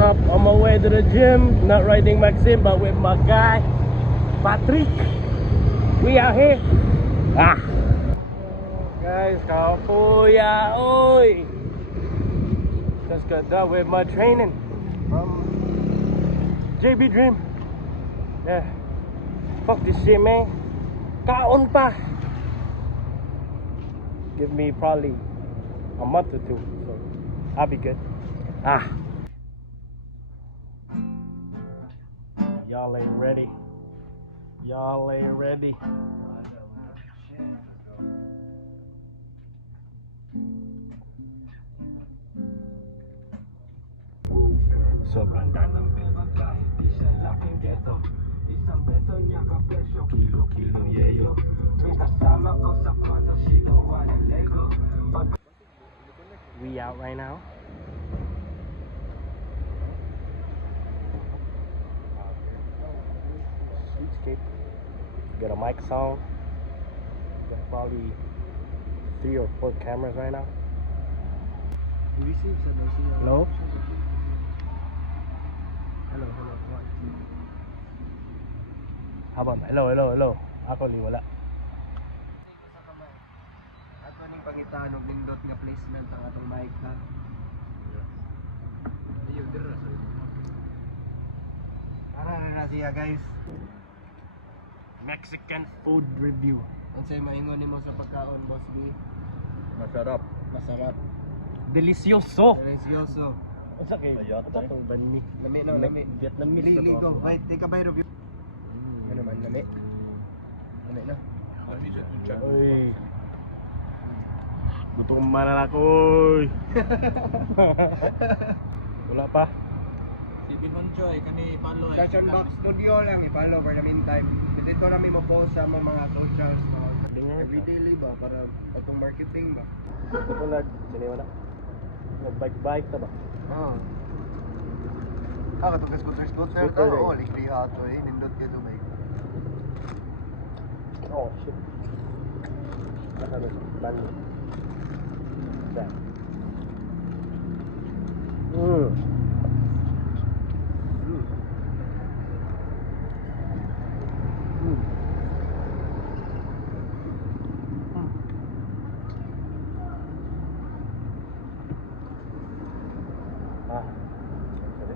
up? On my way to the gym. Not riding Maxim, but with my guy, Patrick. We out here. Guys, kapuya, oi. Just got done with my training from JB Dream. Yeah. Fuck this shit, man. Kaon pa. Give me probably a month or two, so I'll be good. Y'all ain't ready. Y'all ain't ready. Sobrang dalang pilbagay, di siya laking ghetto. Isang beso niya kapresyo, kilo-kilo yeyo. May kasama ko sa kwarto, sigawan ng Lego. We out right now. Streetscape. Got a mic sound. Got probably 3 or 4 cameras right now. Hello? Hello. How about hello? Ako ni wala. Ato ning pangitaan og nindot nga placement ang atong mic ha. Ayo dira sa. Ara na siya guys. Mexican food review. Unsay maingon nimo sa pagkaon, Boss B? Masarap. Masarap. Delicioso. Delicioso. Unsa kay ato tong bani? Lami no, lami. Vietnamese. Ligo. Wait, take a bite of you. Ano man lami? Lami na. Uy. Gutom man na ako. Wala pa. Si Binonchoy, kani Paloy. Session Box Studio lang i-follow for the meantime. Dito namin mo-post sa mga socials. Everyday ba para atong marketing ba? Ito na, sini wala. Nag-bike ta ba? Oo. Katong scooter ta. Oo, libriha to eh. Nindot kayo to ba? Oh shit. Nasa na bani. That.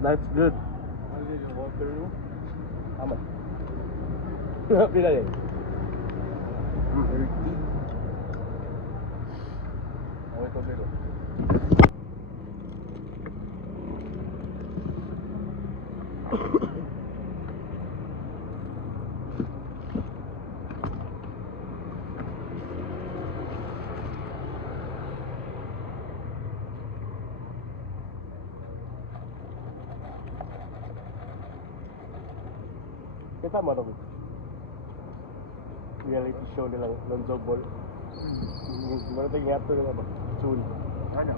That's good. How much? Pila din? 30. Away ko pero. Kita mo ito? Reality show nilang Lonzo Ball. Gimana tayo nga ito nila ba? Chun. Ano?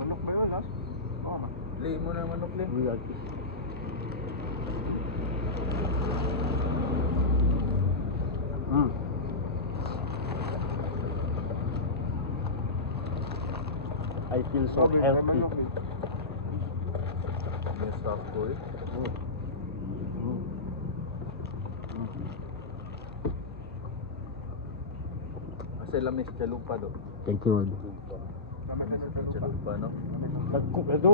Manok ba yun, last? Oo nga. Lihi mo na manok din. Weird. I feel so healthy. May soft boy. Asa lamis chalupa do. Thank you, Rod. Lamis sa chalupa no. Nag-cook na to?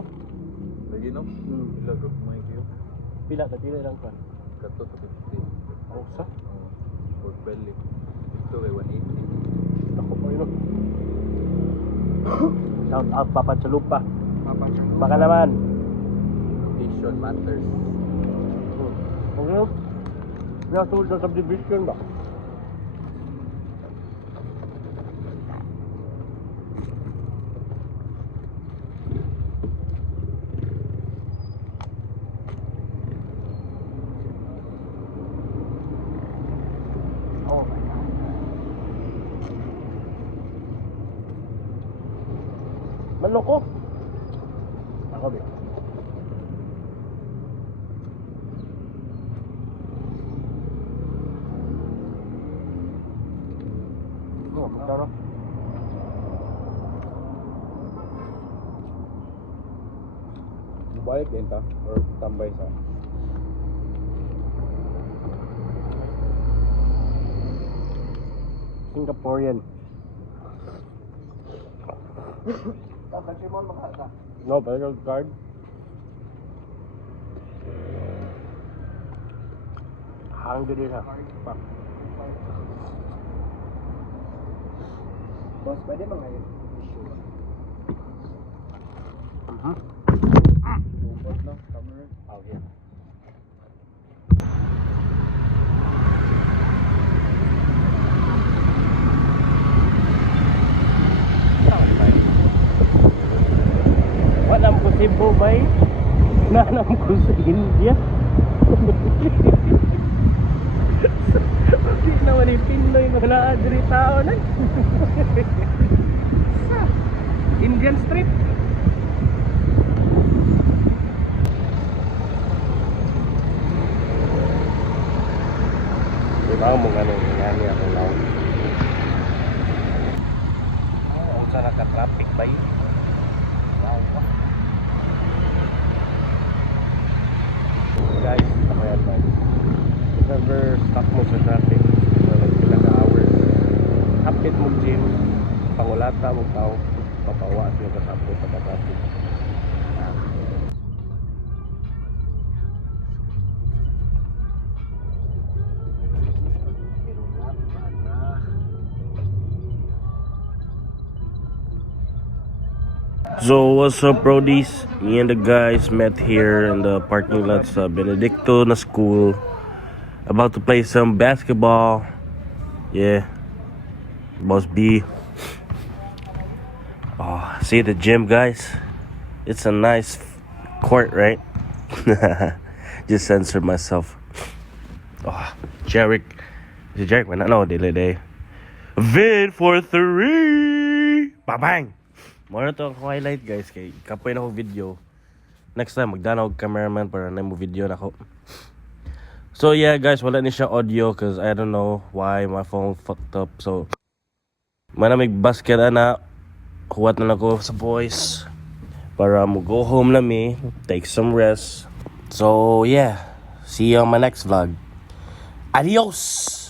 Lagi no. Ilag og may kayo. Pila ka pila lang kan. Kato to 50. Oh, sa? Pork belly. Ito kay 180. Ako pa yun. Shout out Papa Chalupa. Baka naman. Location matters. Okay. Nasulod sa subdivision ba? Manok ko. Ako din. magkano? Balik din ta or tambay sa. Singaporean. Kasi mo makaka. No, pero card. Hanggang din ha. Boss, pwede ba ngayon? Issue. Boss no, camera. Oh, yeah. Walang ko si Bobay. Nanam ko sa India. Hindi naman yung Pinoy mga naadri tao na. Indian street. Diba mo nga nung ngani ako lang. Ang sa naka-traffic ba yun? Guys, ako yan ba? If ever stuck mo sa traffic, nagpila ka hours, hapit mo gym, pangulata mo tao, papawa siya kasapo sa traffic. So what's up, brodies? Me and the guys met here in the parking lot sa Benedicto na school. About to play some basketball. Yeah. Boss B. Oh, see the gym, guys? It's a nice court, right? Just censored myself. Oh, Jarek. Is it Jarek? Man, no, day. Vid for 3. Bang! Muna to ang highlight, guys, kay kapoy na ko video. Next time magdanaw og cameraman para na mo video na ko. So yeah, guys, wala ni siya audio cause I don't know why my phone fucked up. So manamig basket ana, huwat na ako sa boys para mo go home na me, take some rest. So yeah, see you on my next vlog. Adios.